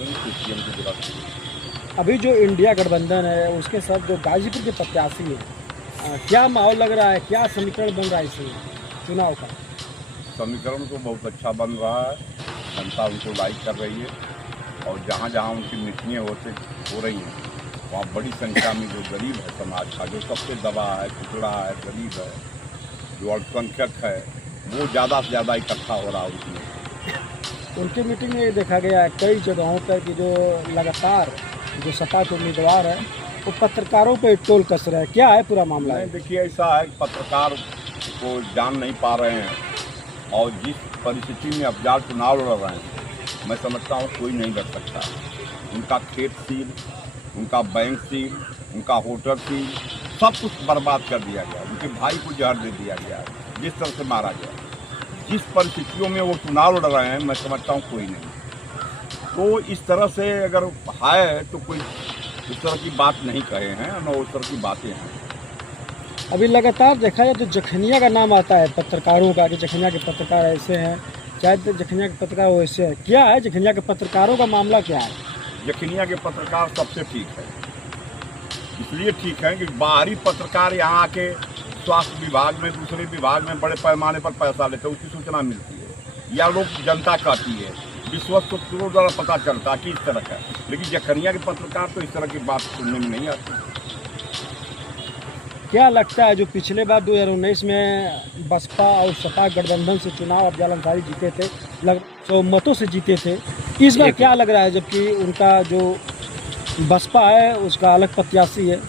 नहीं कि सीएम की जरूरत है। अभी जो इंडिया गठबंधन है उसके साथ जो गाजीपुर के प्रत्याशी है, क्या माहौल लग रहा है, क्या समीकरण बन रहा है इसमें चुनाव का? समीकरण तो बहुत अच्छा बन रहा है, जनता उनको लाइक कर रही है और जहाँ जहाँ उनकी मीटिंगें हो रही हैं वहाँ बड़ी संख्या में जो गरीब है समाज का, जो सबसे दबा है, पिछड़ा है, गरीब है, जो अल्पसंख्यक है, वो ज़्यादा से ज़्यादा इकट्ठा हो रहा है उसमें। उनकी मीटिंग में देखा गया है कई जगहों पर कि जो लगातार जो सपा के उम्मीदवार है वो पत्रकारों पर टोल कस रहे हैं। क्या है पूरा मामला? है देखिए, ऐसा है कि पत्रकार को जान नहीं पा रहे हैं और जिस परिस्थिति में अफजाल चुनाव लड़ रहे हैं, मैं समझता हूँ कोई नहीं लड़ सकता। उनका खेत सील, उनका बैंक सील, उनका होटल सील, सब कुछ बर्बाद कर दिया गया। उनके भाई को जहर दे दिया गया, जिस तरह से मारा गया। जिस परिस्थितियों में वो चुनाव लड़ रहे हैं, मैं समझता हूँ कोई नहीं। तो इस तरह से अगर है तो कोई उस तरह की बात नहीं कहे हैं, न उस तरह की बातें हैं। अभी लगातार देखा जाए तो जखनिया का नाम आता है पत्रकारों का कि जखनिया के पत्रकार ऐसे हैं, शायद जखनिया के पत्रकार वैसे हैं। क्या है जखनिया के पत्रकारों का मामला क्या है? जखनिया के पत्रकार सबसे ठीक है, इसलिए ठीक है कि बाहरी पत्रकार यहाँ आके स्वास्थ्य विभाग में, दूसरे विभाग में बड़े पैमाने पर पैसा लेते हैं, उसकी सूचना मिलती है या लोग जनता कहती है, विश्वस्त सूत्रों द्वारा पता चलता कि इस तरह का। लेकिन जखनिया के पत्रकार तो इस तरह की बात सुनने में नहीं आती। क्या लगता है जो पिछले बार 2019 में बसपा और सपा गठबंधन से चुनाव अफजाल अंसारी जीते थे, लगभग 100 मतों से जीते थे, इस बार क्या लग रहा है जबकि उनका जो बसपा है उसका अलग प्रत्याशी है?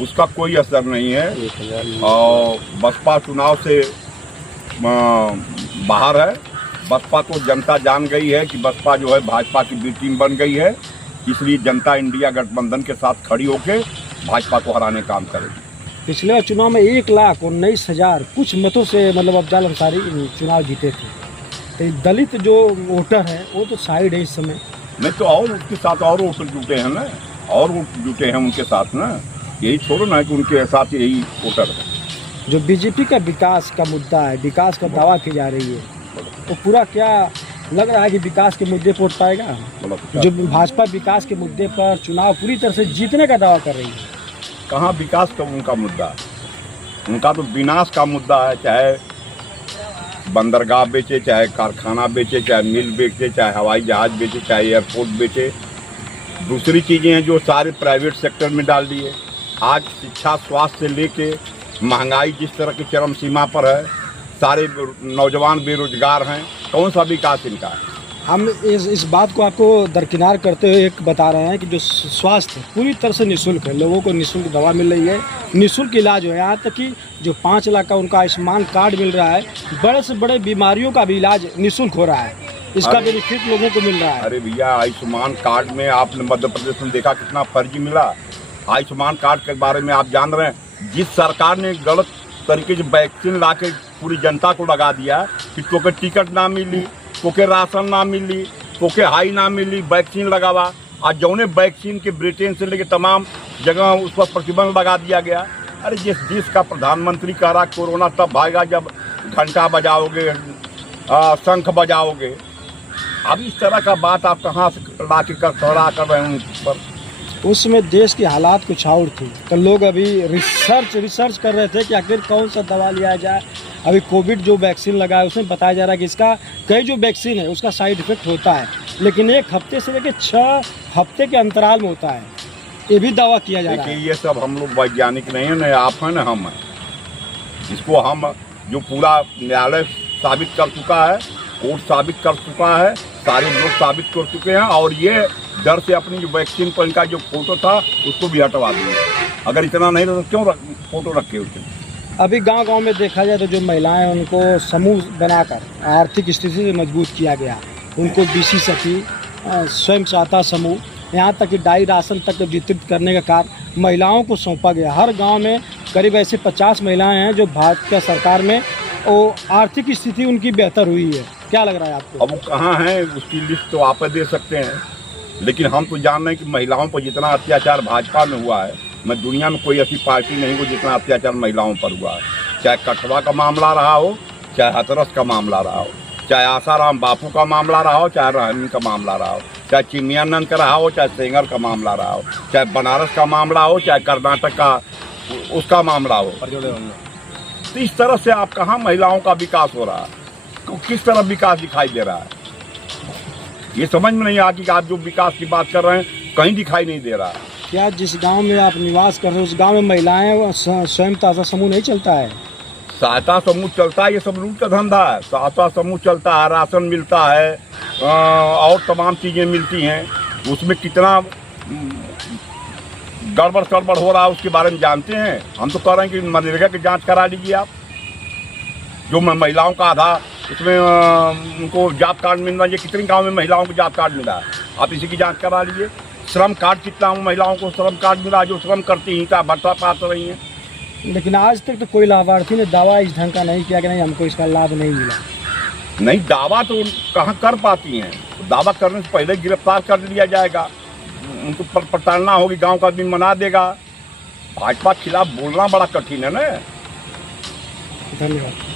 उसका कोई असर नहीं है और बसपा चुनाव से बाहर है। बसपा को जनता जान गई है कि बसपा जो है भाजपा की बी टीम बन गई है, इसलिए जनता इंडिया गठबंधन के साथ खड़ी होकर भाजपा को हराने का काम करेगी। पिछले चुनाव में 1,19,000 कुछ मतों से मतलब अफजाल अंसारी चुनाव जीते थे। तो दलित जो वोटर है वो तो साइड है इस समय। नहीं तो और उसके साथ और वोटर जुटे हैं ना, और वोट जुटे हैं उनके साथ ना। यही छोड़ो ना कि उनके साथ यही वोटर है। जो बीजेपी का विकास का मुद्दा है, विकास का दावा की जा रही है, तो पूरा क्या लग रहा है कि विकास के मुद्दे पर उठ पाएगा? जो भाजपा विकास के मुद्दे पर चुनाव पूरी तरह से जीतने का दावा कर रही है, कहाँ विकास का उनका मुद्दा है? उनका तो विनाश का मुद्दा है। चाहे बंदरगाह बेचे, चाहे कारखाना बेचे, चाहे मिल बेचे, चाहे हवाई जहाज बेचे, चाहे एयरपोर्ट बेचे, दूसरी चीज़ें हैं जो सारे प्राइवेट सेक्टर में डाल दिए। आज शिक्षा, स्वास्थ्य से लेके महंगाई जिस तरह की चरम सीमा पर है, सारे नौजवान बेरोजगार हैं, कौन सा विकास इनका है? हम इस बात को आपको दरकिनार करते हुए एक बता रहे हैं कि जो स्वास्थ्य पूरी तरह से निःशुल्क है, लोगों को निःशुल्क दवा मिल रही है, निःशुल्क इलाज हो, यहाँ तक कि जो 5 लाख का उनका आयुष्मान कार्ड मिल रहा है, बड़े से बड़े बीमारियों का भी इलाज निःशुल्क हो रहा है, इसका बेनिफिट लोगों को मिल रहा है। अरे भैया, आयुष्मान कार्ड में आपने मध्य प्रदेश में देखा कितना फर्जी मिला। आयुष्मान कार्ड के बारे में आप जान रहे हैं, जिस सरकार ने गलत तरीके से वैक्सीन ला के पूरी जनता को लगा दिया कि तोके टिकट ना मिली, तोके राशन ना मिली, तोके हाई ना मिली, वैक्सीन लगावा। आज जौने वैक्सीन के ब्रिटेन से लेके तमाम जगह उस पर प्रतिबंध लगा दिया गया। अरे जिस देश का प्रधानमंत्री कह रहा कोरोना तब भागेगा जब घंटा बजाओगे, शंख बजाओगे। अब इस तरह का बात आप कहाँ से ला के खड़ा कर रहे हैं उन पर? उसमें देश की हालात कुछ और थी, तो लोग अभी रिसर्च कर रहे थे कि आखिर कौन सा दवा लिया जाए। अभी कोविड जो वैक्सीन लगा है उसमें बताया जा रहा है कि इसका कई जो वैक्सीन है उसका साइड इफेक्ट होता है, लेकिन 1 हफ्ते से लेकर 6 हफ्ते के अंतराल में होता है, ये भी दावा किया जा रहा है। ये सब हम लोग वैज्ञानिक नहीं है, न आप हैं न हम हैं। इसको हम जो पूरा न्यायालय साबित कर चुका है, कोर्ट साबित कर चुका है, सारे लोग साबित कर चुके हैं, और ये डर से अपनी जो वैक्सीन पर इनका जो फोटो था उसको भी हटवा दिए। अगर इतना नहीं तो क्यों फोटो रखे उसके? अभी गांव-गांव में देखा जाए तो जो महिलाएं उनको समूह बनाकर आर्थिक स्थिति से मजबूत किया गया, उनको बीसी सखी, स्वयं सहायता समूह, यहाँ तक कि डाई राशन तक वितरित करने का कार्य महिलाओं को सौंपा गया। हर गांव में करीब ऐसे 50 महिलाएं हैं जो भाजपा सरकार में वो आर्थिक स्थिति उनकी बेहतर हुई है। क्या लग रहा है आपको? अब वो कहाँ हैं उसकी लिस्ट तो आप दे सकते हैं, लेकिन हम तो जान रहे हैं कि महिलाओं पर जितना अत्याचार भाजपा में हुआ है, मैं दुनिया में कोई ऐसी पार्टी नहीं हुई जितना अत्याचार महिलाओं पर हुआ है। चाहे कठवा का मामला रहा हो, चाहे हाथरस का मामला रहा हो, चाहे आसाराम बापू का मामला रहा हो, चाहे रहमी का मामला रहा हो, चाहे चिन्मयानंद का रहा हो, चाहे सेंगर का मामला रहा हो, चाहे बनारस का मामला हो, चाहे कर्नाटक का उसका मामला हो। तो इस तरह से आप कहाँ महिलाओं का विकास हो रहा है, किस तरह विकास दिखाई दे रहा है, ये समझ में नहीं आ कि आप जो विकास की बात कर रहे हैं कहीं दिखाई नहीं दे रहा है। क्या जिस गांव में आप निवास कर रहे हैं उस गांव में महिलाएं स्वयं सहायता समूह नहीं चलता है? सहायता समूह चलता है, ये सब लूट का धंधा है। सहायता समूह चलता है, राशन मिलता है और तमाम चीज़ें मिलती हैं। उसमें कितना गड़बड़ सड़बड़ हो रहा है उसके बारे में जानते हैं। हम तो कह रहे हैं कि मनरेगा की जांच करा लीजिए आप। जो महिलाओं का आधा उसमें उनको जॉब कार्ड मिल रहा है, कितने गांव में महिलाओं को जॉब कार्ड मिला है, आप इसी की जांच करा लीजिए। श्रम कार्ड कितना महिलाओं को श्रम कार्ड मिला जो श्रम करती ही भत्ता पात्र रही हैं। लेकिन आज तक तो कोई लाभार्थी ने दावा इस ढंग का नहीं किया कि नहीं हमको इसका लाभ नहीं मिला। नहीं, दावा तो कहाँ कर पाती हैं। दावा करने से पहले गिरफ्तार कर लिया जाएगा, उनको प्रताड़ना होगी, गांव का दिन मना देगा। भाजपा के खिलाफ बोलना बड़ा कठिन है ना। धन्यवाद।